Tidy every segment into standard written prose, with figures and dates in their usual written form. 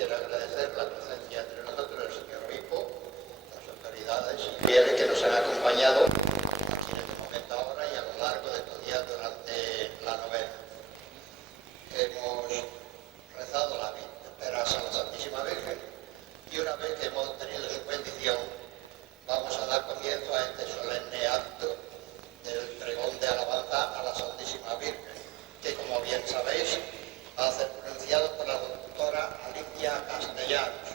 quisiera agradecer la presencia entre nosotros del señor obispo, las autoridades y fieles que nos han acompañado aquí en este momento ahora y a lo largo de estos días durante la novena. Hemos rezado la vísperas a la Santísima Virgen y una vez que hemos obtenido su bendición, vamos a dar comienzo a este solemne acto del pregón de alabanza a la Santísima Virgen, que como bien sabéis, va a ser pronunciado por la doctora Alicia Castellanos,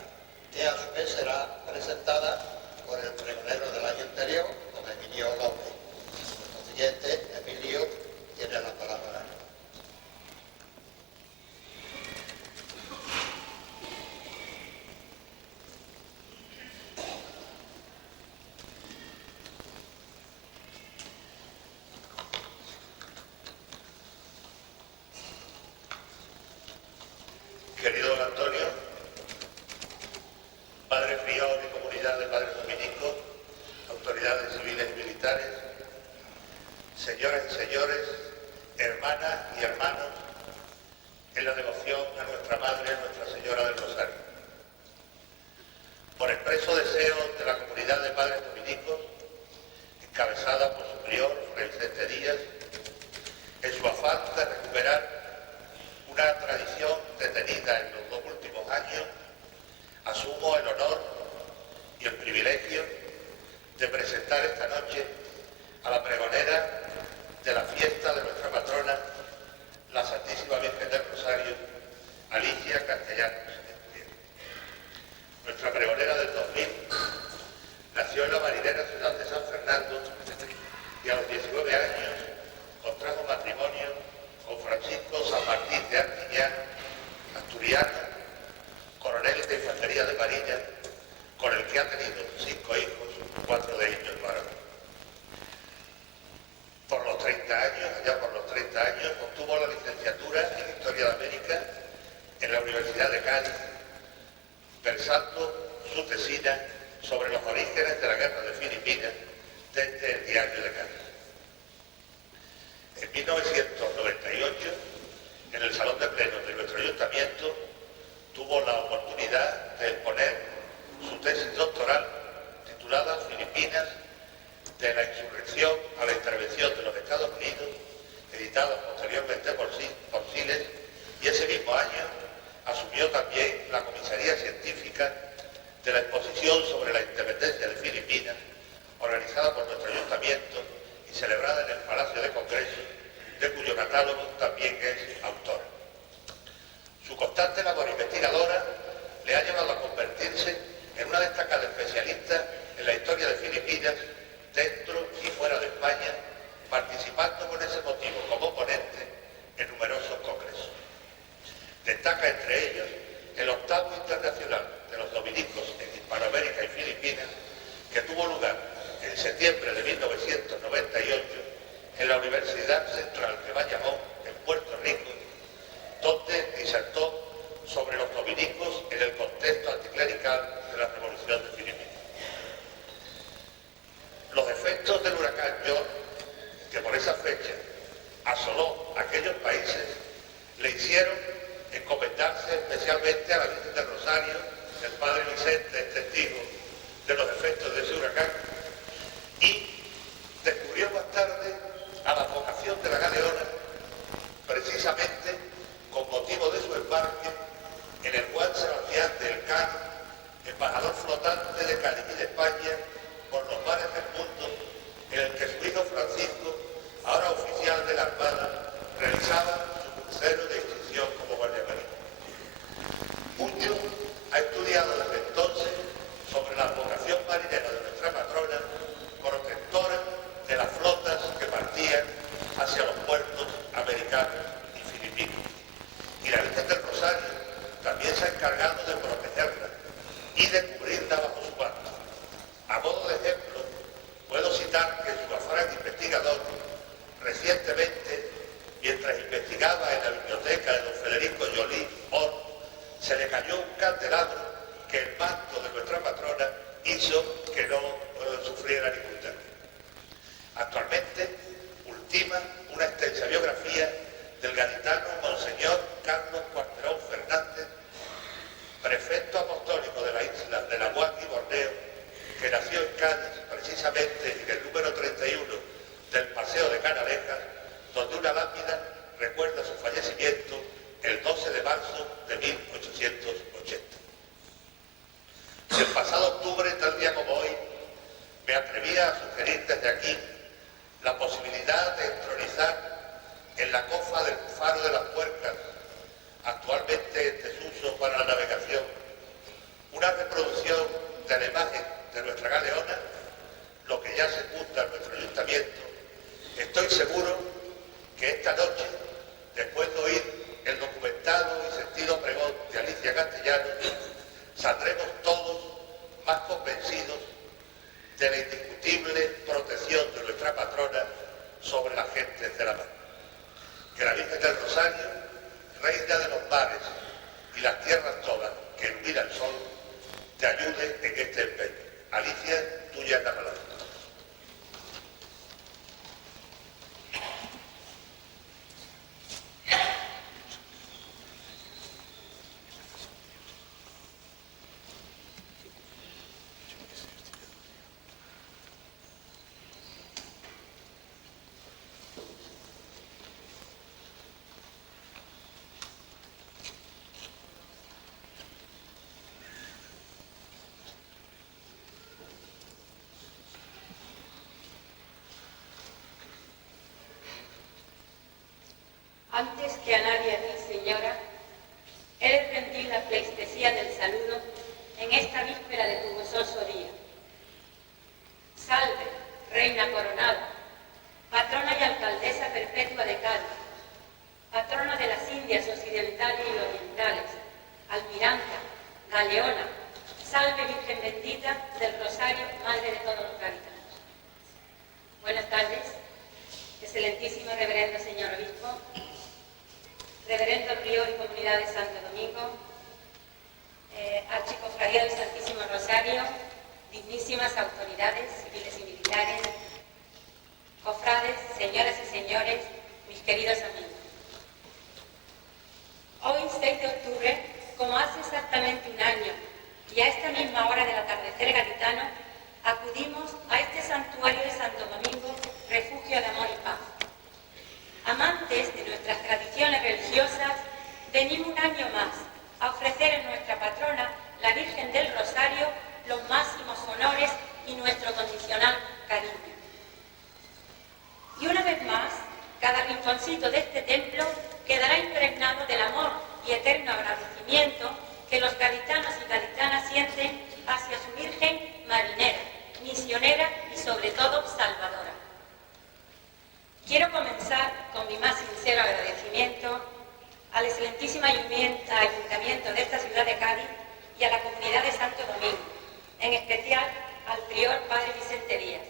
que a su vez será presentada por el pregonero del año anterior, don Emilio López. Por consiguiente, Emilio tiene la palabra. Querido don Antonio, padre prior y comunidad de padres dominicos, autoridades civiles y militares, señoras y señores, hermanas y hermanos, en la devoción a nuestra Madre, Nuestra Señora del Rosario. Por expreso deseo de la comunidad de padres dominicos, encabezada por su prior, Fray Vicente Díaz, en su afán de recuperar una tradición detenida en los 2 últimos años, asumo el honor y el privilegio de presentar esta noche a la pregonera de la fiesta de nuestra patrona, la Santísima Virgen del Rosario, Alicia Castellanos. Nuestra pregonera del 2000 nació en la marinera ciudad de San Fernando y a los 19 años contrajo matrimonio con Francisco San Martín de Artiñán, asturiano, coronel de Infantería de Marina, con el que ha tenido 5 hijos, 4 de ellos varones. Allá por los 30 años, obtuvo la licenciatura en Historia de América en la Universidad de Cádiz, versando su tesina sobre los orígenes de la Guerra de Filipinas desde el Diario de Cádiz. En 1998, en el Salón de Plenos de nuestro Ayuntamiento, tuvo la oportunidad de exponer su tesis doctoral titulada Filipinas, de la insurrección a la intervención de los Estados Unidos, editada posteriormente por Siles, y ese mismo año asumió también la comisaría científica de la exposición sobre la independencia de Filipinas, organizada por nuestro Ayuntamiento y celebrada en el Palacio de Congreso, de cuyo catálogo también es autor. Su constante labor investigadora le ha llevado a convertirse en una destacada especialista en la historia de Filipinas, dentro y fuera de España, participando con ese motivo como ponente en numerosos congresos. Destaca entre ellos el 8º Internacional de los Dominicos en Hispanoamérica y Filipinas, que tuvo lugar en septiembre de 1998 en la Universidad Central de Bayamón, en Puerto Rico, donde disertó sobre los dominicos en el contexto anticlerical de la Revolución de Filipinas. Los efectos del huracán George, que por esa fecha asoló aquellos países, le hicieron encomendarse especialmente a la Virgen del Rosario. El padre Vicente es testigo de los efectos de ese huracán y descubrió más tarde a la vocación de la Galeona, precisamente con motivo de su embarque en el Juan Sebastián del Cano, embajador flotante de Cádiz y de España por los mares del mundo, en el que su hijo Francisco, ahora oficial de la Armada, realizaba su crucero de instrucción como guardia marina. Mucho ha estudiado desde entonces sobre la vocación marinera de nuestra patrona, protectora de las flotas que partían hacia los puertos americanos y filipinos. Y la Virgen del Rosario también se ha encargado de protegerla y de cubrirla bajo su manto. A modo de ejemplo, puedo citar que su afán investigador, recientemente, mientras investigaba en la biblioteca de don Federico Joly Or, se le cayó un candelabro que el manto de nuestra patrona hizo que no sufriera ningún daño. Actualmente ultima una extensa biografía del gaditano Monseñor Carlos Cuarterón Fernández, posibilidad de entronizar en la cofa del Faro de las Puercas, actualmente en desuso para la navegación, una reproducción de la imagen de nuestra galeona, lo que ya sepulta en nuestro ayuntamiento, estoy seguro que esta noche, después de oír el documentado y sentido pregón de Alicia Castellanos, saldremos todos más convencidos de la indiscutible protección de nuestra patrona sobre las gentes de la mar. Que la Virgen del Rosario, reina de los mares y las tierras todas que ilumina el sol, te ayude en este empeño. Alicia, tuya es la palabra. Antes que a nadie a ti, Señora, he de rendir la pleitesía del saludo en esta víspera de tu gozoso día. Salve, Reina coronada, patrona y alcaldesa perpetua de Cádiz, patrona de las Indias occidentales y orientales, almiranta, galeona, salve Virgen bendita del Rosario, Madre de todos los gaditanos. Buenas tardes, excelentísimo reverendo señor obispo, reverendo prior y comunidad de Santo Domingo, archicofradía del Santísimo Rosario, dignísimas autoridades civiles y militares, cofrades, señoras y señores, mis queridos amigos. Hoy, 6 de octubre, como hace exactamente un año, y a esta misma hora del atardecer gaditano, acudimos a este santuario de Santo Domingo, refugio de amor y paz. Amantes de nuestras tradiciones religiosas, venimos un año más a ofrecer en nuestra patrona, la Virgen del Rosario, los máximos honores y nuestro condicional cariño. Y una vez más, cada rinconcito de este templo quedará impregnado del amor y eterno agradecimiento que los gaditanos y gaditanas sienten hacia su Virgen marinera, misionera y sobre todo salvadora. Quiero comenzar con mi más sincero agradecimiento al excelentísimo ayuntamiento de esta ciudad de Cádiz y a la comunidad de Santo Domingo, en especial al prior Padre Vicente Díaz,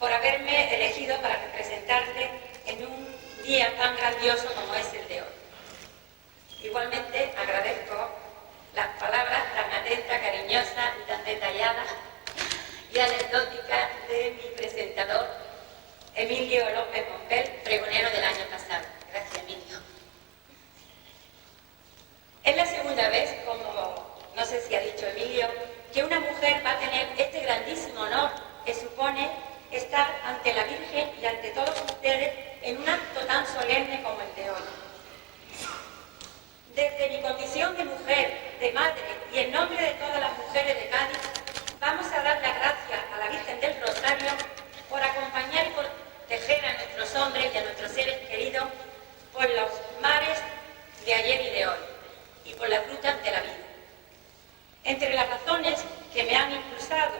por haberme elegido para representarte en un día tan grandioso como es el de hoy. Igualmente agradezco las palabras tan atentas, cariñosas y tan detalladas y anecdóticas de mi presentador, Emilio López Mompel, pregonero del año pasado. Gracias, Emilio. Es la segunda vez, como no sé si ha dicho Emilio, que una mujer va a tener este grandísimo honor que supone estar ante la Virgen y ante todos ustedes en un acto tan solemne como el de hoy. Desde mi condición de mujer, de madre y en nombre de todas las mujeres de Cádiz, vamos a dar las gracias a la Virgen del Rosario por acompañar y proteger a nuestros hombres y a nuestros seres queridos por los mares de ayer y de hoy y por las rutas de la vida. Entre las razones que me han impulsado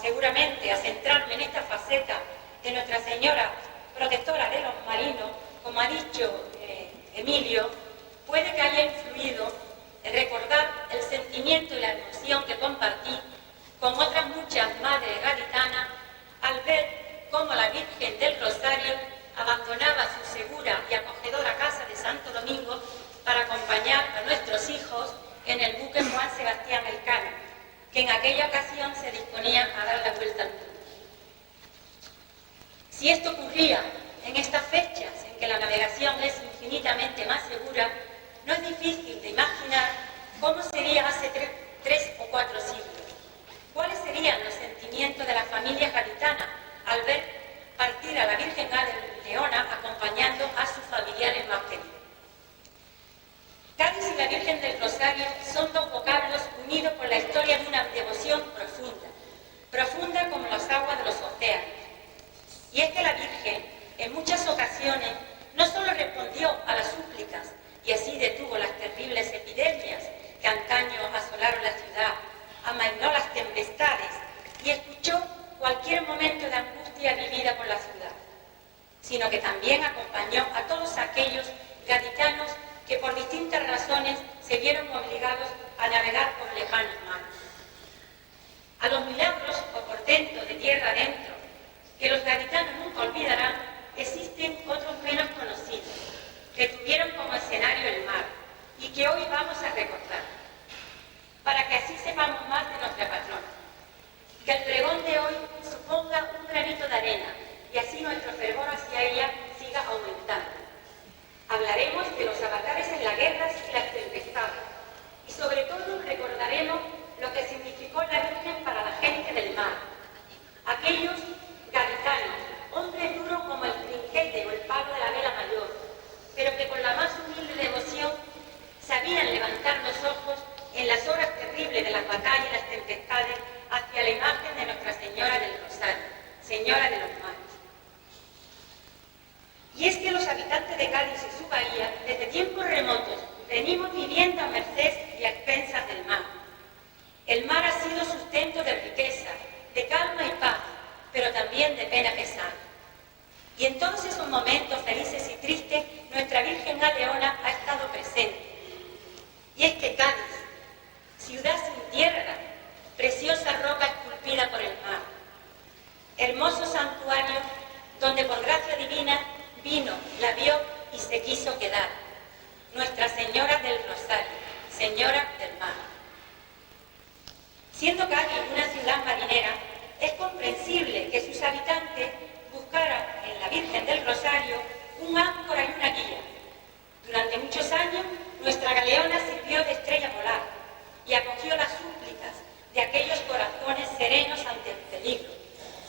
seguramente a centrarme en esta faceta de Nuestra Señora protectora de los marinos, como ha dicho Emilio, puede que haya influido en recordar el sentimiento y la emoción que compartí con otras muchas madres gaditanas al ver cómo la Virgen del Rosario abandonaba su segura y acogedora casa de Santo Domingo para acompañar a nuestros hijos en el buque Juan Sebastián Elcano, que en aquella ocasión se disponía a dar la vuelta al mundo. Si esto ocurría en estas fechas en que la navegación es infinitamente más segura, no es difícil de imaginar cómo sería hace 3 o 4 siglos. ¿Cuáles serían los sentimientos de la familia gaditana al ver partir a la Virgen de Leona acompañando a sus familiares más queridos? Cádiz y la Virgen del Rosario son dos vocablos unidos por la historia de una devoción profunda, profunda como las aguas de los océanos. Y es que la Virgen, en muchas ocasiones, no solo respondió a las súplicas y así detuvo las terribles epidemias que antaño asolaron la ciudad, amainó las tempestades y escuchó cualquier momento de angustia vivida por la ciudad, sino que también acompañó a todos aquellos gaditanos que por distintas razones se vieron obligados a navegar por lejanos mares. A los milagros o portentos de tierra adentro, que los gaditanos nunca olvidarán, existen otros menos conocidos, que tuvieron como escenario el mar y que hoy vamos a recordar, para que así sepamos más de nuestra patrona. Que el pregón de hoy suponga un granito de arena y así nuestro fervor hacia ella siga aumentando. Hablaremos de los avatares en las guerras y las tempestades y sobre todo recordaremos lo que significó la Virgen para la gente del mar, aquellos gaditanos, hombres duros como el trinquete o el palo de la vela mayor, pero que con la más humilde devoción sabían levantar los ojos en las horas terribles de las batallas y las tempestades hacia la imagen de Nuestra Señora del Rosario, Señora de los Mares. Y es que los habitantes de Cádiz y su bahía, desde tiempos remotos, venimos viviendo a merced y a expensas del mar. El mar ha sido sustento de riqueza, de calma y paz, pero también de pena pesar. Y en todos esos momentos felices y tristes, nuestra Virgen Galeona ha estado presente. Y es que Cádiz, ciudad sin tierra, preciosa roca esculpida por el mar, hermoso santuario donde por gracia divina vino, la vio y se quiso quedar, Nuestra Señora del Rosario, Señora del Mar. Siendo Cádiz una ciudad marinera, es comprensible que sus habitantes buscaran en la Virgen del Rosario un áncora y una guía. Durante muchos años, nuestra Galeona sirvió de estrella polar y acogió las súplicas de aquellos corazones serenos ante el peligro,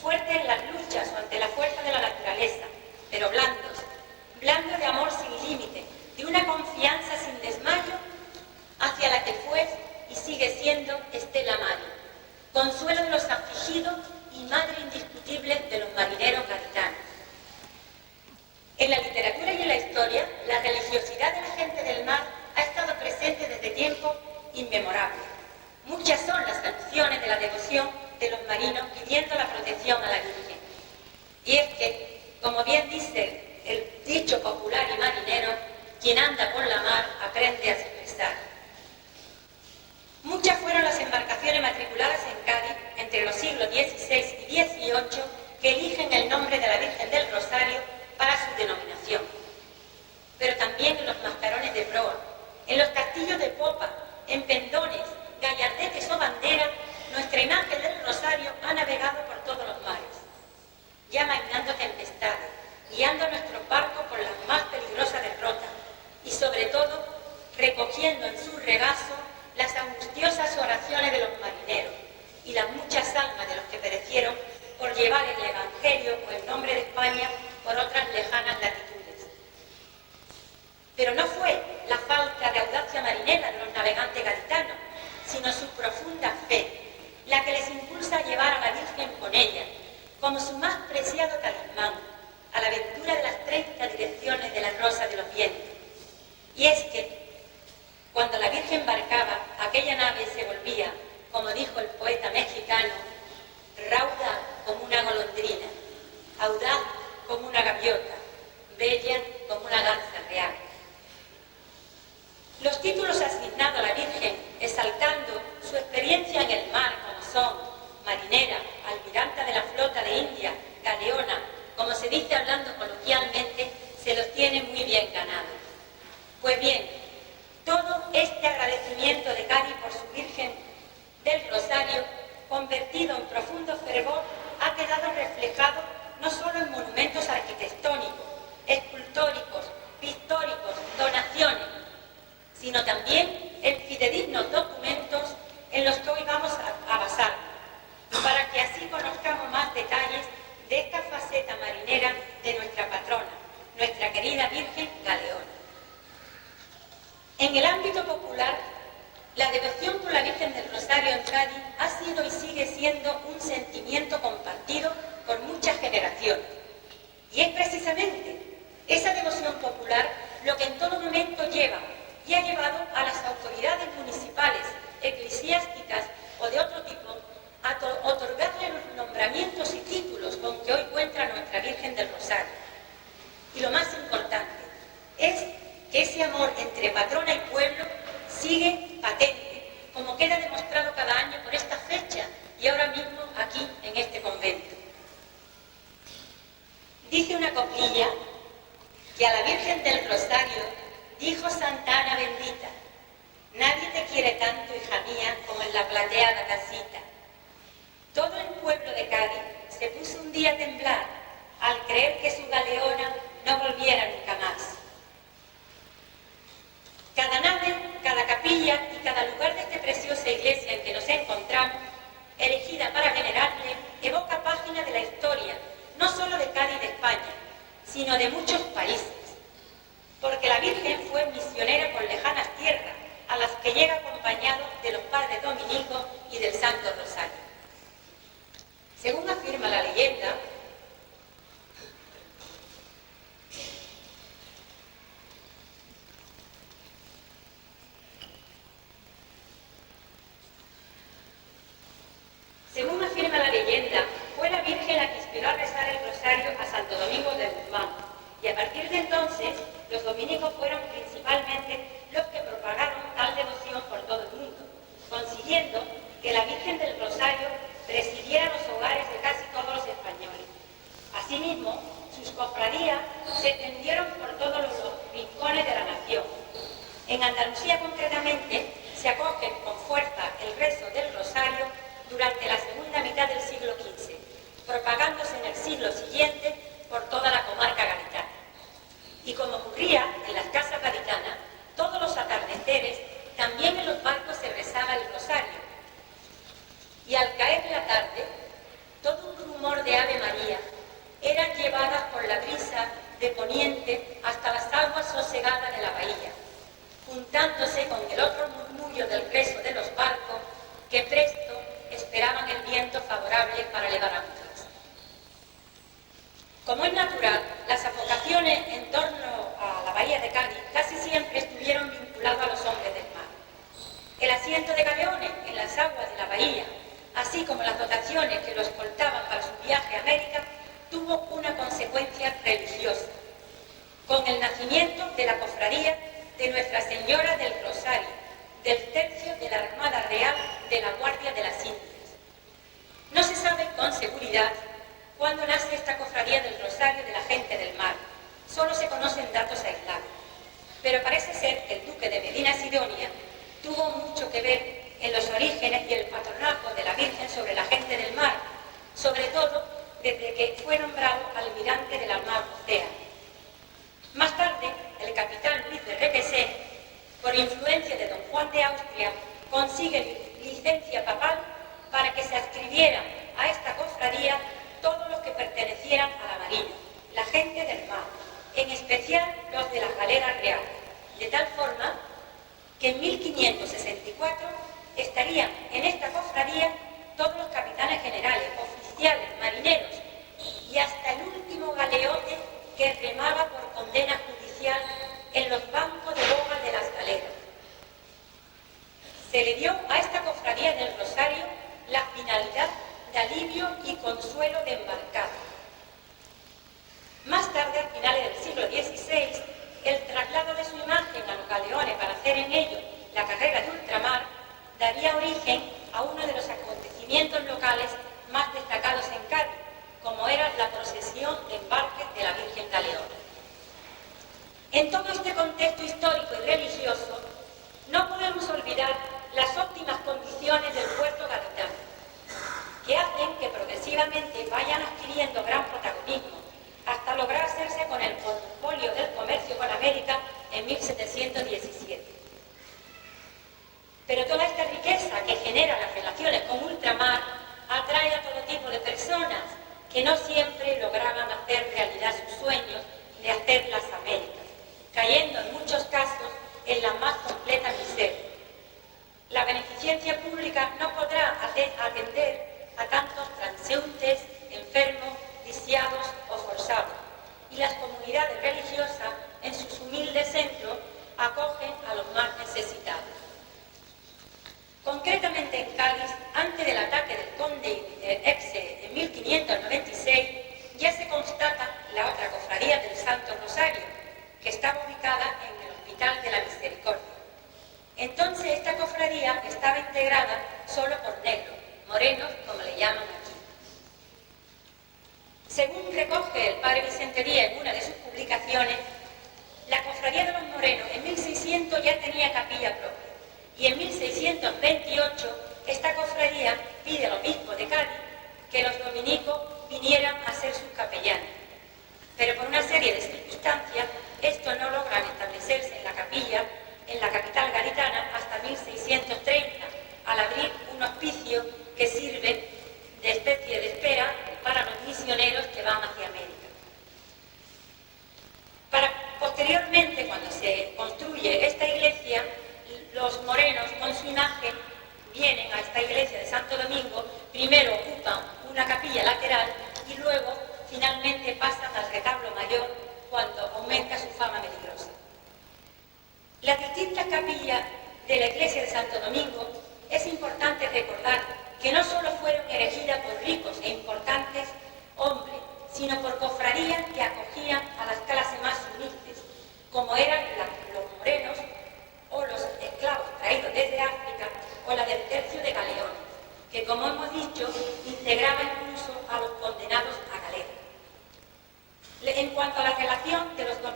fuertes en las luchas o ante la fuerza de la naturaleza, pero blandos, blandos de amor sin límite, de una confianza sin desmayo hacia la que fue y sigue siendo Estela Maris, consuelo de los afligidos y madre indiscutible de los marineros gaditanos. En la literatura y en la historia, la religiosidad de la gente del mar ha estado presente desde tiempos inmemorables. Muchas son las canciones de la devoción de los marinos pidiendo la protección a la Virgen. Y es que, como bien dice el dicho popular y marinero, quien anda por la mar aprende a expresar. Muchas fueron las embarcaciones matriculadas en Cádiz entre los siglos XVI y XVIII que eligen el nombre de la Virgen del Rosario para su denominación. Pero también en los mascarones de proa, en los castillos de popa, en pendones, gallardetes o banderas, nuestra imagen del Rosario ha navegado por todos los mares, ya amainando tempestades, guiando a nuestros barcos por las más peligrosas derrotas y sobre todo recogiendo en su regazo las angustiosas oraciones de los marineros y las muchas almas de los que perecieron por llevar el Evangelio o el nombre de España por otras lejanas latitudes. Pero no fue la falta de audacia marinera de los navegantes gaditanos, sino su profunda fe, la que les impulsa a llevar a la Virgen con ella, como su más preciado talismán, a la aventura de las 30 direcciones de la Rosa de los Vientos. Y es que, cuando la Virgen embarcaba, aquella nave se volvía, como dijo el poeta mexicano, rauda como una golondrina, audaz como una gaviota, bella como una garza real. Los títulos asignados a la Virgen, exaltando su experiencia en el mar, como son marinera, almiranta de la flota de India, galeona, como se dice hablando coloquialmente, se los tiene muy bien ganados. Pues bien, todo este agradecimiento de Cádiz por su Virgen del Rosario, convertido en profundo fervor, ha quedado reflejado no solo en monumentos arquitectónicos, escultóricos, pictóricos, donaciones, sino también en fidedignos documentos en los que hoy vamos a basarnos, para que así conozcamos más detalles de esta faceta marinera de nuestra patrona, nuestra querida Virgen Galeona. precisamente esa devoción popular lo que en todo momento lleva y ha llevado a las autoridades municipales, eclesiásticas o de otro tipo a otorgarle los nombramientos y títulos con que hoy cuenta nuestra Virgen del Rosario. Y lo más importante es que ese amor entre patrona y pueblo sigue patente, como queda demostrado cada año por esta fecha y ahora mismo aquí en este convento. Dice una coplilla que a la Virgen del Rosario dijo Santa Ana bendita: nadie te quiere tanto, hija mía, como en la plateada casita. Todo el pueblo de Cádiz se puso un día a temblar al creer que su galeona no volviera nunca más. Cada nave, cada capilla y cada lugar de esta preciosa iglesia en que nos encontramos, elegida para venerarle, evoca páginas de la historia, no solo de Cádiz y de España, sino de muchos países. Porque la Virgen fue misionera por lejanas tierras, a las que llega acompañado de los padres dominicos y del Santo Rosario. Según afirma la leyenda, fue la Virgen la que inspiró a rezar el rosario a Santo Domingo de Guzmán, y a partir de entonces los dominicos fueron principalmente los que propagaron tal devoción por todo el mundo, consiguiendo que la Virgen del Rosario presidiera los hogares de casi todos los españoles. Asimismo, sus cofradías se extendieron por todos los rincones de la nación. En Andalucía concretamente se acoge con fuerza el rezo del rosario durante la segunda mitad del siglo XV, propagándose en el siglo siguiente por toda la comarca gaditana. Y como ocurría en las casas gaditanas, todos los atardeceres, también en los barcos se rezaba el rosario. Y al caer la tarde, todo un rumor de Ave María eran llevadas por la brisa de poniente hasta las aguas sosegadas de la bahía, juntándose con el otro murmullo del rezo de los barcos que presto esperaban el viento favorable para elevar anclas. Como es natural, las advocaciones en torno a la bahía de Cádiz casi siempre estuvieron vinculadas a los hombres del mar. El asiento de galeones en las aguas de la bahía, así como las dotaciones que lo escoltaban para su viaje a América, tuvo una consecuencia religiosa, con el nacimiento de la cofradía de Nuestra Señora del Rosario, del tercio de la Armada Real de la Guardia de las Indias. No se sabe con seguridad cuándo nace esta cofradía del Rosario de la Gente del Mar, solo se conocen datos aislados, pero parece ser que el duque de Medina Sidonia tuvo mucho que ver en los orígenes y el patronazgo de la Virgen sobre la Gente del Mar, sobre todo desde que fue nombrado almirante de la Armada Océana. Más tarde, el capitán Luis de Requesens, por influencia de don Juan de Austria, consigue licencia papal para que se adscribieran a esta cofradía todos los que pertenecieran a la Marina, la gente del mar, en especial los de las galeras reales, de tal forma que en 1564 estarían en esta cofradía todos los capitanes generales, oficiales, marineros y hasta el último galeote que remaba por condena judicial en los bancos de boga de las galeras. Se le dio a esta cofradía del Rosario la finalidad de alivio y consuelo de embarcado. Más tarde, a finales del siglo XVI, el traslado de su imagen a los galeones para hacer en ellos la carrera de ultramar daría origen a uno de los acontecimientos locales más destacados en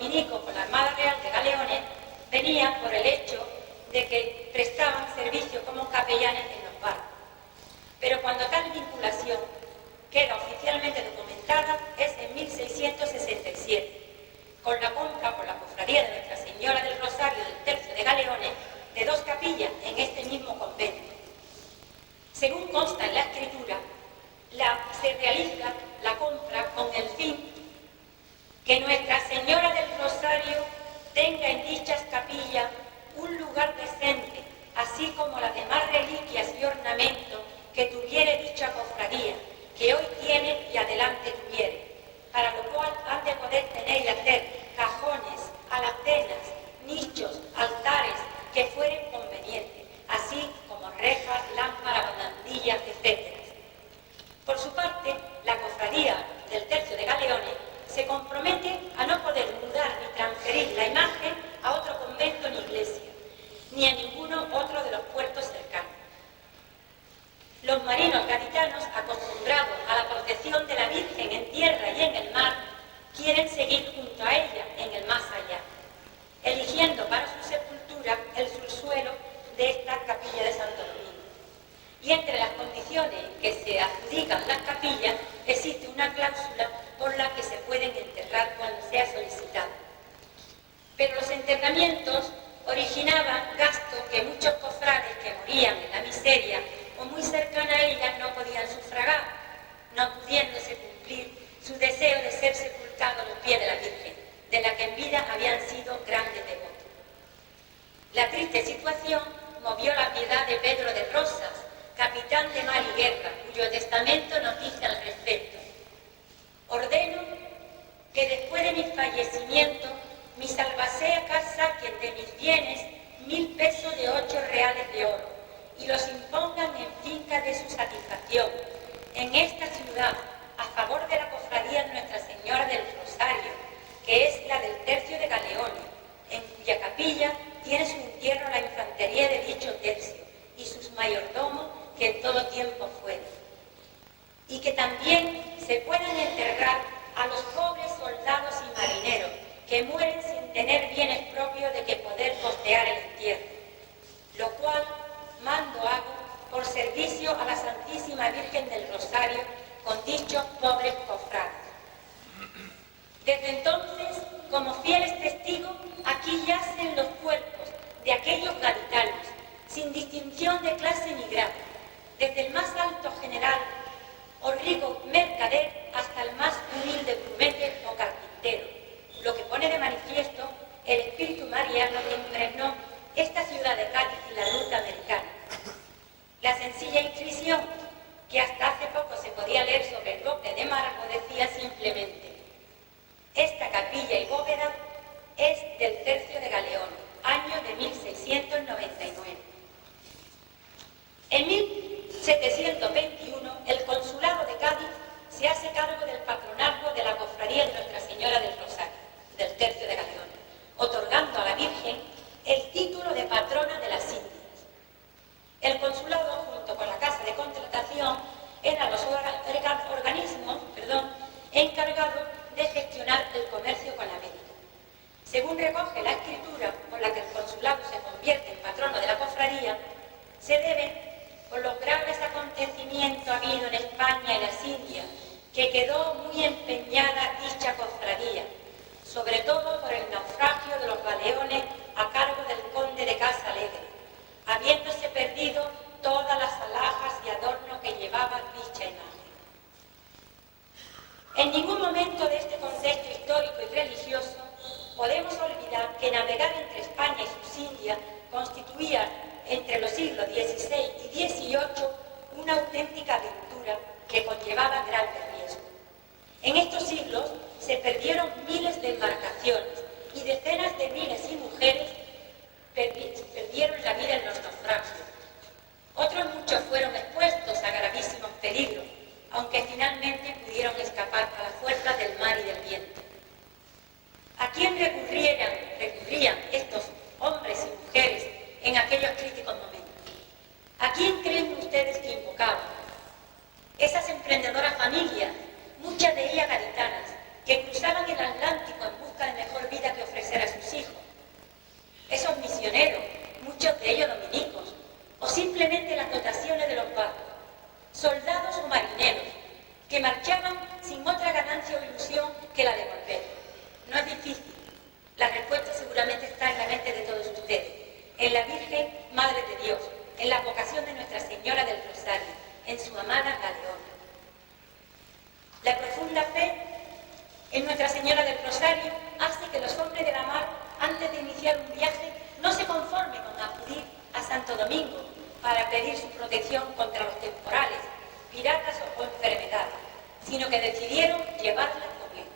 dominicos con la Armada Real de Galeones venían por el hecho de que prestaban servicio como capellanes en los barcos. Pero cuando tal vinculación queda oficialmente documentada es en 1667, con la compra por la cofradía de Nuestra Señora del Rosario del Tercio de Galeones de 2 capillas en este mismo convento. Según consta en la escritura, se realiza la compra con el fin que Nuestra Señora del Rosario tenga en dichas capillas un lugar decente, así como las demás reliquias y ornamentos que tuviere dicha cofradía, que hoy tiene y adelante tuviere, para lo cual han de poder tener y hacer cajones, alacenas, nichos, altares, que fueren convenientes, así como rejas, lámparas, bandillas, etc. Por su parte, la cofradía del Tercio de Galeones se compromete a no poder mudar ni transferir la imagen a otro convento ni iglesia, ni a ninguno otro de los puertos cercanos. Los marinos gaditanos, acostumbrados a la protección de la Virgen en tierra y en el mar, quieren seguir junto a ella en el más allá, eligiendo para su sepultura el subsuelo de esta capilla de Santo Domingo. Y entre las condiciones que se adjudican las capillas existe una cláusula por la que se pueden enterrar cuando sea solicitado. Pero los enterramientos originaban gastos que muchos cofrades que morían en la miseria o muy cercana a ella no podían sufragar, no pudiéndose cumplir su deseo de ser sepultado a los pies de la Virgen, de la que en vida habían sido grandes devotos. La triste situación movió la piedad de Pedro de Rosas, capitán de mar y guerra, cuyo testamento nos dice al respecto: ordeno que después de mi fallecimiento mis albaceas saquen de mis bienes 1000 pesos de 8 reales de oro y los impongan en finca de su satisfacción en esta ciudad a favor de la cofradía de Nuestra Señora del Rosario, que es la del Tercio de Galeones, en cuya capilla tiene su entierro la infantería de dicho tercio y sus mayordomos que en todo tiempo fueron. Y que también se puedan enterrar a los pobres soldados y marineros que mueren sin tener bienes propios de que poder costear el entierro, lo cual mando hago por servicio a la Santísima Virgen del Rosario con dichos pobres cofrades. Desde entonces, como fieles testigos, aquí yacen los cuerpos de aquellos gaditanos, sin distinción de clase ni grado, desde el más alto general o rico mercader hasta el más humilde grumete o carpintero, lo que pone de manifiesto el espíritu mariano que impregnó esta ciudad de Cádiz y la ruta americana. La sencilla inscripción, que hasta hace poco se podía leer sobre el bloque de mármol, decía simplemente: esta capilla y bóveda es del Tercio de Galeón, año de 1699. En 1721, el Consulado de Cádiz se hace cargo del patronazgo de la cofradía de Nuestra Señora del Rosario, del Tercio de Galeón, otorgando a la Virgen el título de patrona de las Indias. El consulado, junto con la Casa de Contratación, eran los organismos encargados de gestionar el comercio con América. Según recoge la escritura por la que el consulado se convierte en patrono de la cofradía, se debe por los graves acontecimientos habidos en España y las Indias, que quedó muy empeñada dicha cofradía, sobre todo por el naufragio de los galeones a cargo del conde de Casa Alegre, habiéndose perdido todas las alhajas y adornos que llevaba dicha imagen. En ningún momento de este contexto histórico y religioso podemos olvidar que navegar entre España y sus Indias constituía entre los siglos XVI y XVIII una auténtica aventura que conllevaba grandes riesgos. En estos siglos se perdieron miles de embarcaciones y decenas de miles y mujeres perdieron la vida en los naufragios. Otros muchos fueron expuestos a gravísimos peligros, aunque finalmente pudieron escapar a las fuerzas del mar y del viento. ¿A quién recurrían estos hombres y mujeres en aquellos críticos momentos? ¿A quién creen ustedes que invocaban? Esas emprendedoras familias, muchas de ellas gaditanas, que cruzaban el Atlántico en busca de mejor vida, Señora del Rosario hace que los hombres de la mar, antes de iniciar un viaje, no se conformen con acudir a Santo Domingo para pedir su protección contra los temporales, piratas o enfermedades, sino que decidieron llevarla con ellos.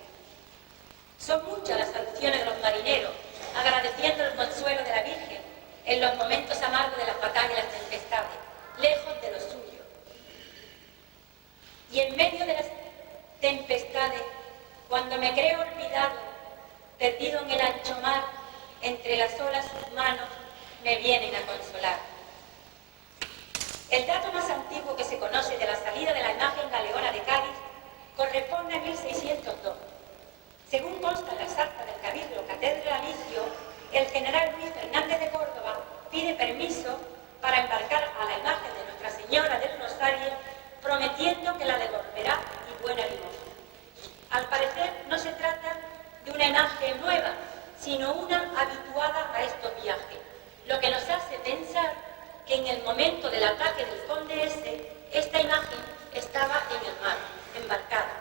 Son muchas las alusiones de los marineros agradeciendo el consuelo de la Virgen en los momentos amargos de las batallas y las tempestades, lejos de lo suyo. Y en medio de las tempestades, cuando me creo olvidado, perdido en el ancho mar, entre las olas sus manos me vienen a consolar. El dato más antiguo que se conoce de la salida de la imagen galeona de Cádiz corresponde a 1602. Según consta en las actas del Cabildo Catedralicio, el general Luis Fernández de Córdoba pide permiso para embarcar a la imagen de Nuestra Señora del Rosario, prometiendo que la devolverá y buena limosna. Al parecer no se trata de una imagen nueva, sino una habituada a estos viajes, lo que nos hace pensar que en el momento del ataque del conde S, esta imagen estaba en el mar, embarcada.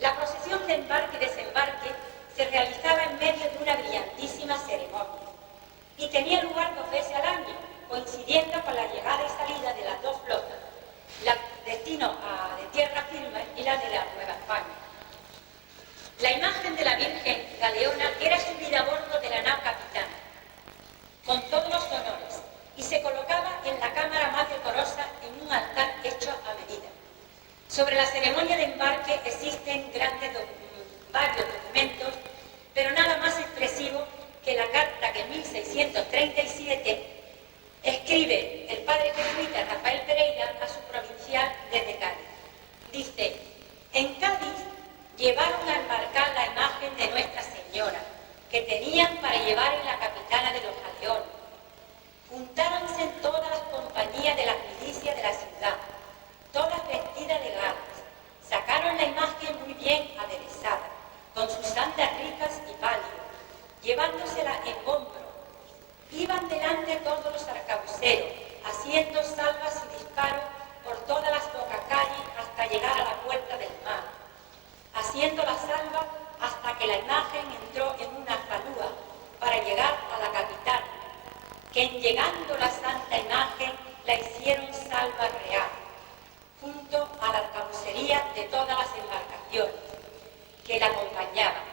La procesión de embarque y desembarque se realizaba en medio de una brillantísima ceremonia y tenía lugar 2 veces al año, coincidiendo con la llegada y salida de las 2 flotas, la destino de tierra firme y la de la Nueva España. La imagen de la Virgen Galeona era subida a bordo de la nao capitana, con todos los honores, y se colocaba en la cámara más decorosa en un altar hecho a medida. Sobre la ceremonia de embarque existen varios documentos, pero nada más expresivo que la carta que en 1637 escribe el padre jesuita Rafael Pereira a su provincial desde Cádiz. Dice: en Cádiz llevaron a embarcar la imagen de Nuestra Señora, que tenían para llevar en la capitana de los galeones. Juntáronse todas las compañías de las milicias de la ciudad, todas vestidas de galas. Sacaron la imagen muy bien aderezada, con sus sandas ricas y pálidas, llevándosela en hombro. Iban delante todos los arcabuceros, haciendo salvas y disparos por todas las bocacalles hasta llegar a la puerta del mar, haciendo la salva hasta que la imagen entró en una falúa para llegar a la capital, que en llegando la santa imagen la hicieron salva real, junto a la arcabucería de todas las embarcaciones que la acompañaban.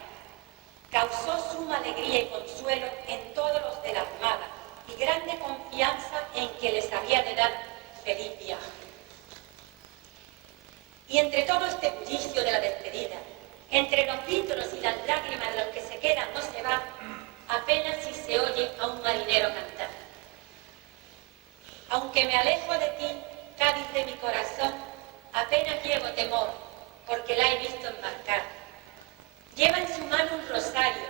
Causó suma alegría y consuelo en todos los de la Armada y grande confianza en que les había de dar feliz viaje. Y entre todo este bullicio de la despedida, entre los títulos y las lágrimas de los que se quedan o se van, apenas si se oye a un marinero cantar. Aunque me alejo de ti, Cádiz de mi corazón, apenas llevo temor, porque la he visto embarcar. Lleva en su mano un rosario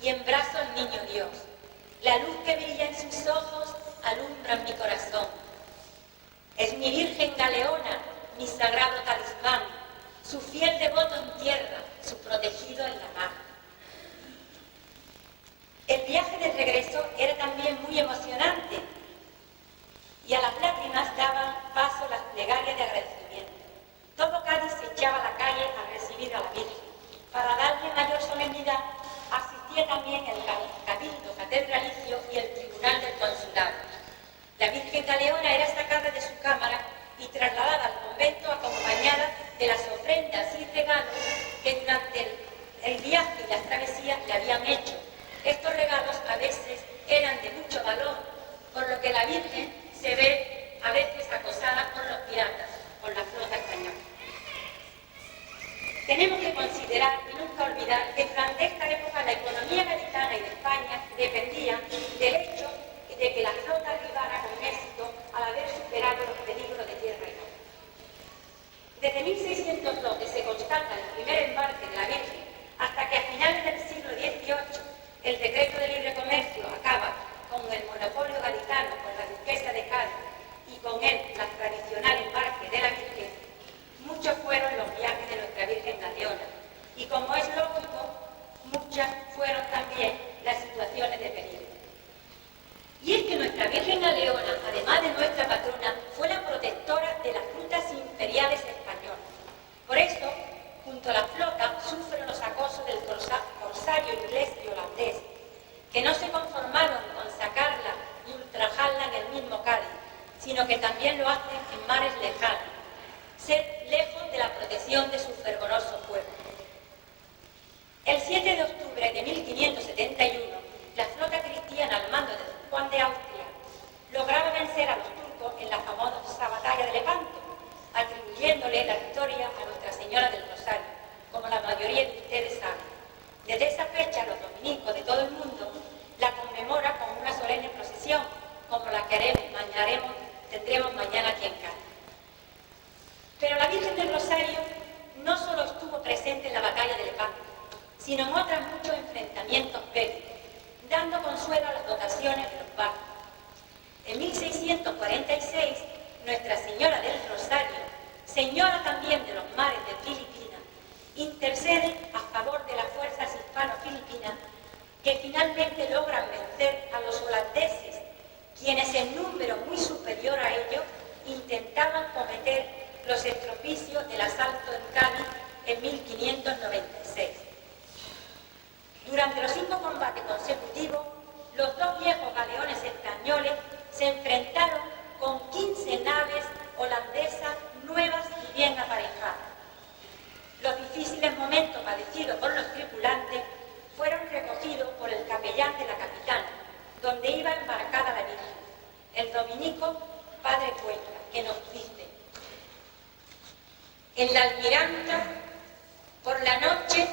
y en brazos al niño Dios. La luz que brilla en sus ojos alumbra mi corazón. Es mi Virgen Galeona, mi sagrado talismán, su fiel devoto en tierra, su protegido en la mar. El viaje de regreso era también muy emocionante y a las lágrimas daban paso las plegarias de agradecimiento. Todo Cádiz se echaba a la calle a recibir a la Virgen. Para darle mayor solemnidad, asistía también el Cabildo Catedralicio y el Tribunal del Consulado. La Virgen Galeona era sacada de su cámara y trasladada al convento acompañada de las ofrendas y regalos que durante el viaje y las travesías le habían hecho. Estos regalos a veces eran de mucho valor, por lo que la Virgen se ve a veces acosada por los piratas, por la flota española. Tenemos que considerar y nunca olvidar que durante esta época la economía gaditana y de España dependía del hecho de que la flota arribara con éxito al haber superado los peligros de tierra y mar. Desde 1602, que se constata el primer embarque de la Virgen, hasta que a finales del siglo XVIII sino en otros muchos enfrentamientos bélicos, dando consuelo a las dotaciones de los barcos. En 1646, Nuestra Señora del Rosario, señora también de los mares de Filipinas, intercede a favor de las fuerzas hispano-filipinas que finalmente logran vencer a los holandeses, quienes en número muy superior a ellos intentaban cometer los estropicios del asalto en Cádiz en 1596. Durante los 5 combates consecutivos, los 2 viejos galeones españoles se enfrentaron con 15 naves holandesas nuevas y bien aparejadas. Los difíciles momentos padecidos por los tripulantes fueron recogidos por el capellán de la capitana, donde iba embarcada la Virgen, el dominico Padre Cuenca, que nos dice: en la Almiranta, por la noche,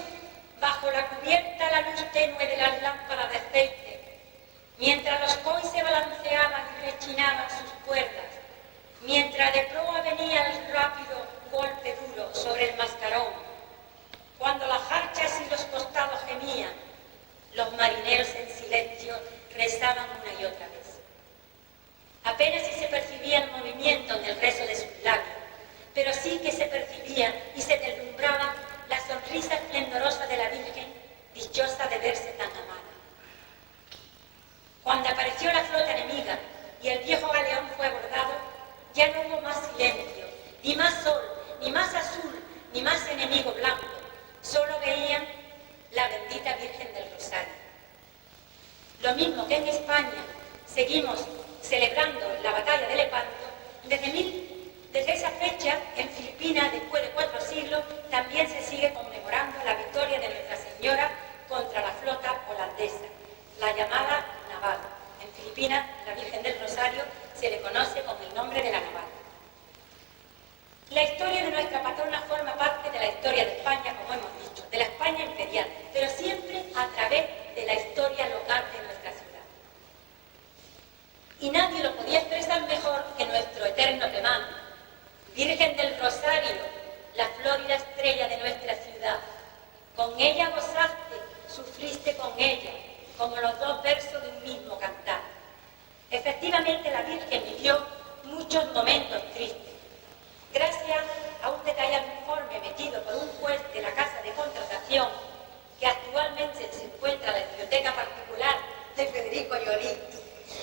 bajo la cubierta la luz tenue de las lámparas de aceite, mientras los cois se balanceaban y rechinaban sus cuerdas, mientras de proa venía el rápido golpe duro sobre el mascarón, cuando las jarchas y los costados gemían, los marineros en silencio rezaban una y otra vez. Apenas si se percibía el movimiento en el rezo de sus labios, pero sí que se percibía y se deslumbraba la sonrisa esplendorosa de la Virgen, dichosa de verse tan amada. Cuando apareció la flota enemiga y el viejo galeón fue abordado, ya no hubo más silencio, ni más sol, ni más azul, ni más enemigo blanco. Solo veían la bendita Virgen del Rosario. Lo mismo que en España seguimos celebrando la batalla de Lepanto, desde esa fecha en Filipinas, después de 4 siglos, también se sigue conmemorando la victoria de Nuestra Señora contra la flota holandesa, la llamada Naval. En Filipinas, la Virgen del Rosario se le conoce con el nombre de la Naval. La historia de nuestra patrona forma parte de la historia de España, como hemos dicho, de la España imperial, pero siempre a través de la historia local de nuestra ciudad. Y nadie lo podía expresar mejor que nuestro eterno demán: Virgen del Rosario, la florida estrella de nuestra ciudad. Con ella gozaste, sufriste con ella, como los 2 versos de un mismo cantar. Efectivamente, la Virgen vivió muchos momentos tristes. Gracias a un detallado informe emitido por un juez de la Casa de Contratación, que actualmente se encuentra en la biblioteca particular de Federico Llorí,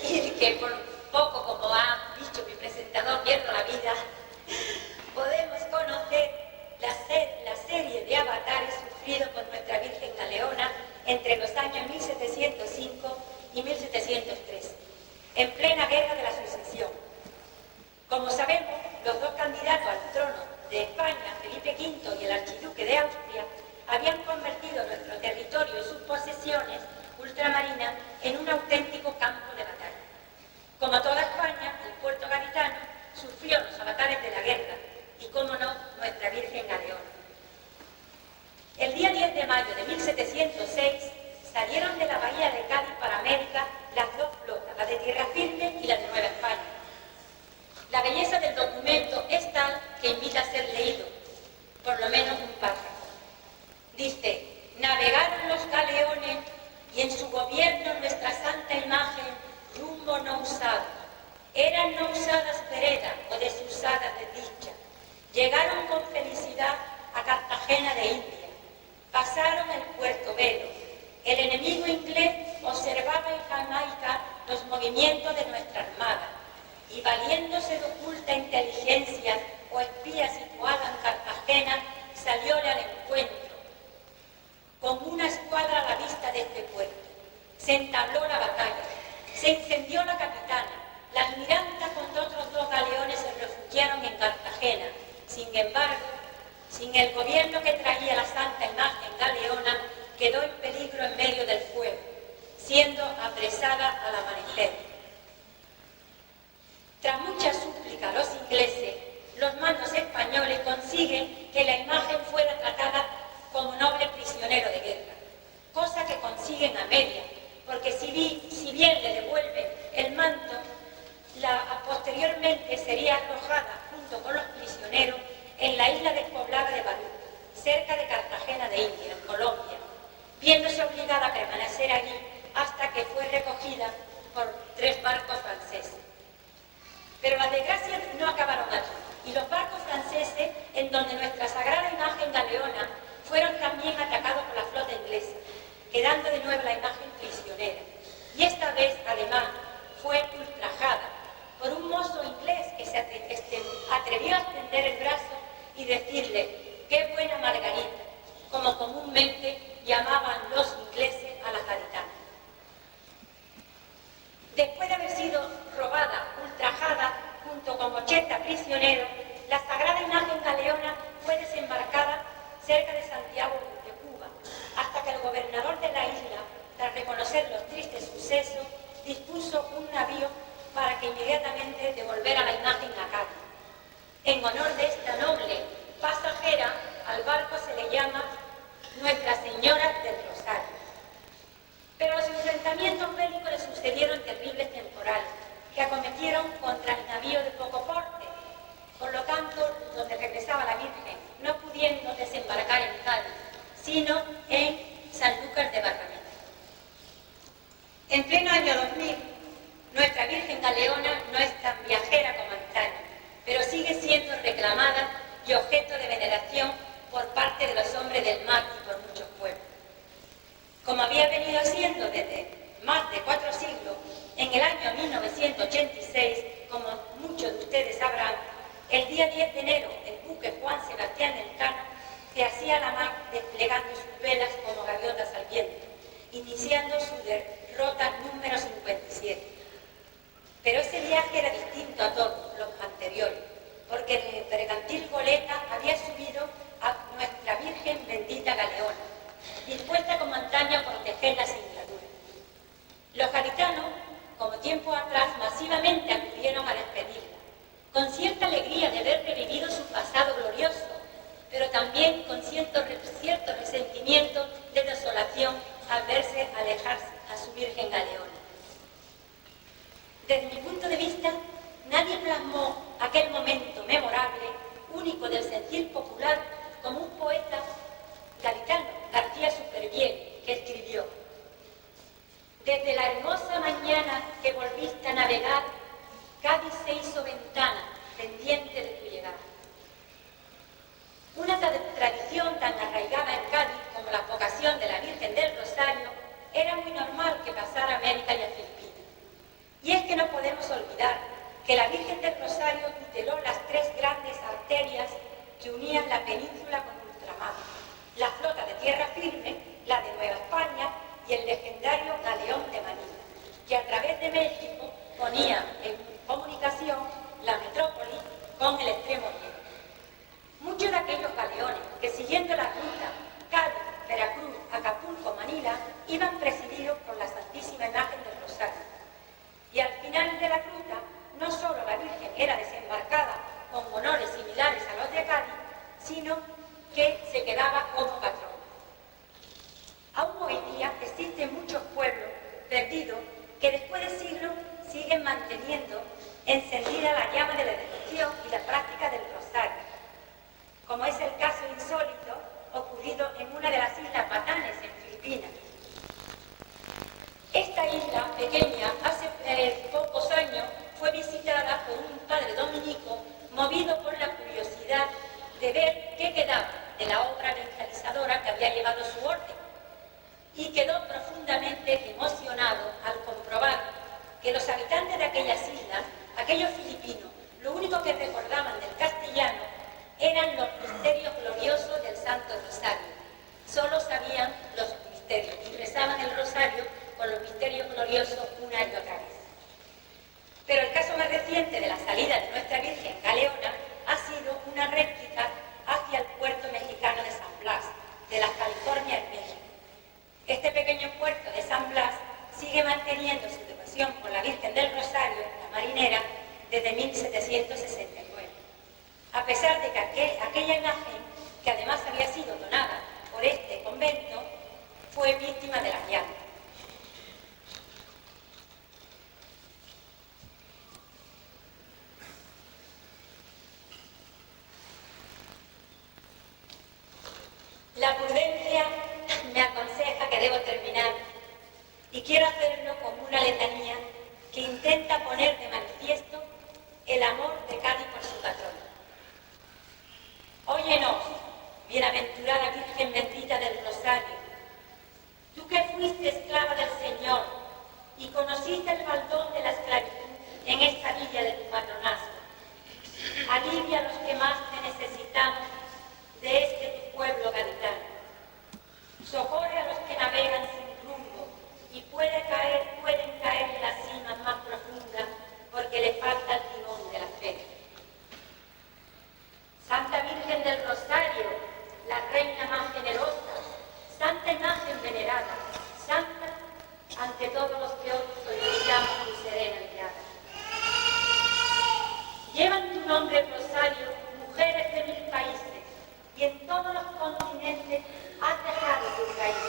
y que por poco, como ha dicho mi presentador, pierdo la vida, podemos conocer la serie de avatares sufridos por nuestra Virgen Galeona entre los años 1705 y 1703, en plena guerra de la sucesión. Como sabemos, los 2 candidatos al trono de España, Felipe V y el archiduque de Austria, habían convertido nuestro territorio y sus posesiones ultramarinas en un auténtico campo de batalla. Como toda España, el puerto gaditano sufrió los avatares de la guerra y, como no, nuestra Virgen Galeona. El día 10 de mayo de 1706 salieron de la bahía de Cádiz para América las 2 flotas, la de tierra firme y la de Nueva España. La belleza del documento es tal que invita a ser leído, por lo menos un párrafo. Dice: navegaron los galeones y en su gobierno nuestra santa imagen rumbo no usado. Eran no usadas veredas o desusadas de dicha. Llegaron con felicidad a Cartagena de India. Pasaron el Puerto Velo. El enemigo inglés observaba en Jamaica los movimientos de nuestra armada y, valiéndose de oculta inteligencia o espía situada en Cartagena, salióle al encuentro. Con una escuadra a la vista de este puerto, se entabló la batalla, se incendió la capitana, la Almiranta con otros 2 galeones se refugiaron en Cartagena. Sin embargo, sin el gobierno que traía la santa imagen galeona, quedó en peligro en medio del fuego, siendo apresada al amanecer. Tras mucha súplica a los ingleses, los mandos españoles sino en Sanlúcar de Barrameda. En pleno año 2000, nuestra Virgen Galeona no es tan viajera como antaño, pero sigue siendo reclamada y objeto de veneración por parte de los hombres del mar y por muchos pueblos. Como había venido siendo desde más de 4 siglos, en el año 1986, como muchos de ustedes sabrán, el día 10 de enero el buque Juan Sebastián Elcano se hacía a la mar desplegando sus velas como gaviotas al viento, iniciando su derrota número 57. Pero ese viaje era distinto a todos los anteriores, porque el bergantín goleta había subido a nuestra Virgen bendita Galeona, dispuesta como antaño a proteger la singladura. Los gaditanos, como tiempo atrás, masivamente acudieron a despedirla, con cierta alegría de haber revivido su pasado glorioso, pero también con cierto resentimiento de desolación al verse alejarse a su Virgen Galeona. Desde mi punto de vista, nadie plasmó aquel momento memorable, único del sentir popular, como un poeta gaditano, García Supervielle, que escribió: desde la hermosa mañana que volviste a navegar, Cádiz se hizo ventana, pendiente de tu llegada. Una tradición tan arraigada en Cádiz como la vocación de la Virgen del Rosario era muy normal que pasara a América y a Filipinas. Y es que no podemos olvidar que la Virgen del Rosario tuteló las 3 grandes arterias que unían la península con ultramar: la flota de tierra firme, la de Nueva España y el legendario galeón de Manila, que a través de México ponía en comunicación la metrópoli con el extremo oriente. Muchos de aquellos galeones que, siguiendo la ruta Cádiz, Veracruz, Acapulco, Manila, iban presididos por la Santísima Imagen del Rosario. Y al final de la ruta, no solo la Virgen era desembarcada con honores similares a los de Cádiz, sino que se quedaba como patrona. Aún hoy día existen muchos pueblos perdidos que después de siglos siguen manteniendo encendida la llama de la devoción y la práctica del rosario, como es el caso insólito ocurrido en una de las islas Batanes, en Filipinas. Esta isla pequeña hace pocos años fue visitada por un padre dominico movido por la curiosidad de ver qué quedaba de la obra evangelizadora que había llevado su orden, y quedó profundamente emocionado al comprobar que los habitantes de aquellas islas, aquellos filipinos, lo único que recordaban del castellano eran los misterios gloriosos del Santo Rosario. Solo sabían los misterios y rezaban el rosario con los misterios gloriosos una y otra vez. Pero el caso más reciente de la salida de nuestra Virgen Galeona ha sido una réplica hacia el puerto mexicano de San Blas, de las Californias, en México. Este pequeño puerto de San Blas sigue manteniendo su devoción por la Virgen del Rosario, la marinera, desde 1769. A pesar de que aquella imagen, que además había sido donada por este convento, fue víctima de las llamas. La prudencia me aconseja que debo terminar, y quiero hacerlo con una letanía que intenta poner de manifiesto el amor de Cádiz por su patrona. Óyenos, bienaventurada Virgen bendita del Rosario, tú que fuiste esclava del Señor y conociste el baldón de la esclavitud en esta villa de tu patronazgo, alivia a los que más te necesitamos de este tu pueblo gaditano. Socorre a los que navegan sin rumbo y pueden caer en las cimas más profundas porque le falta el timón de la fe. Santa Virgen del Rosario, la reina más generosa, santa imagen venerada, santa ante todos los que hoy solicitamos tu serena mirada. Llevan tu nombre, Rosario, mujeres de 1000 países, y en todos los continentes has dejado tus raíces.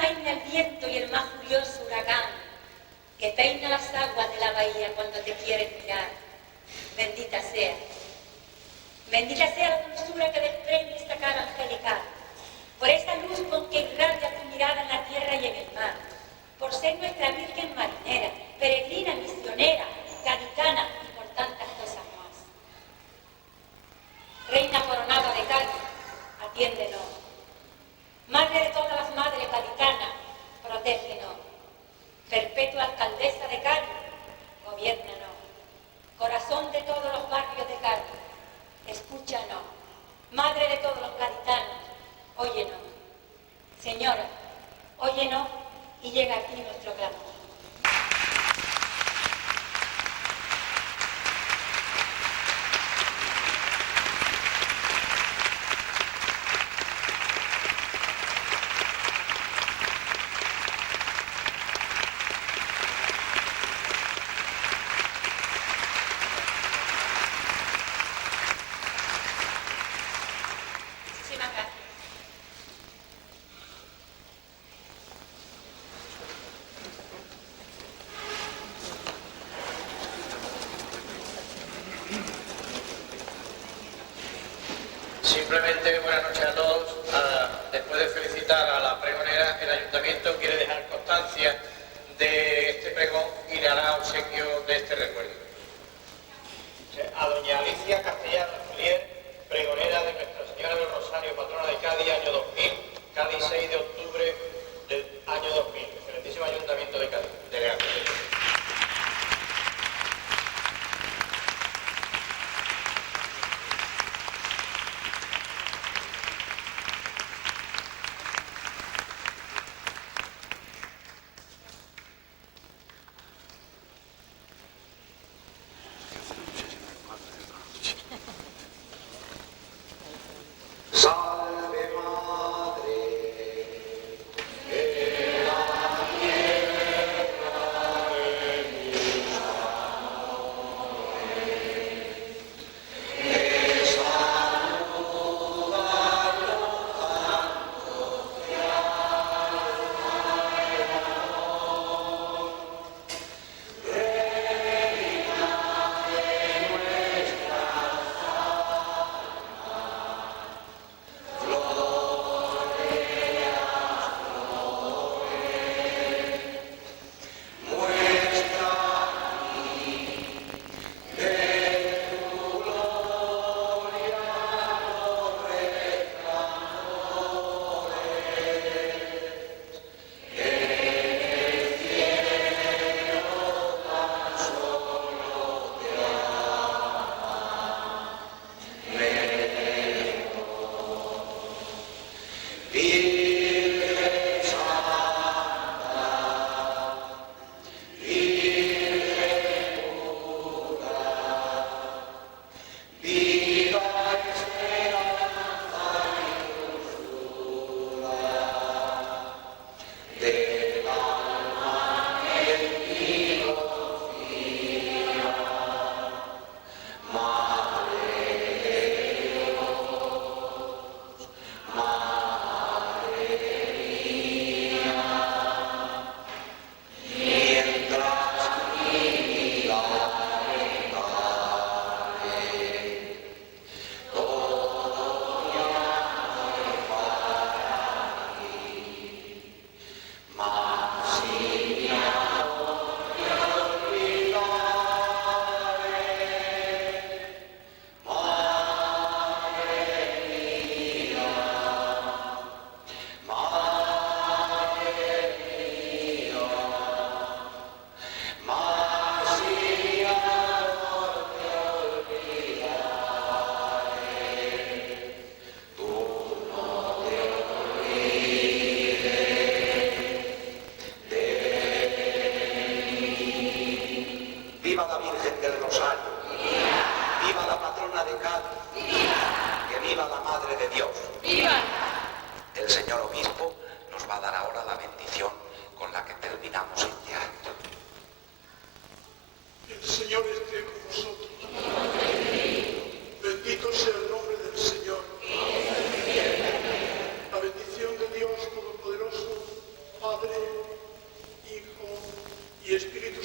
amaina el viento y el más furioso huracán que peina las aguas de la bahía cuando te quieres mirar. Bendita sea la dulzura que desprende esta cara angelical, por esa luz con que irradia tu mirada en la tierra y en el mar, por ser nuestra Virgen marinera, peregrina, misionera, gaditana y por tantas cosas más. Reina coronada de Cádiz, atiéndenos. Madre de todas las madres gaditanas, protégenos. Perpetua alcaldesa de Cádiz, gobiérnanos. Corazón de todos los barrios de Cádiz, escúchanos. Madre de todos los gaditanos, óyenos. Señora, óyenos y llega aquí nuestro clamor. Muchísimas gracias.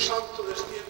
Santo descienda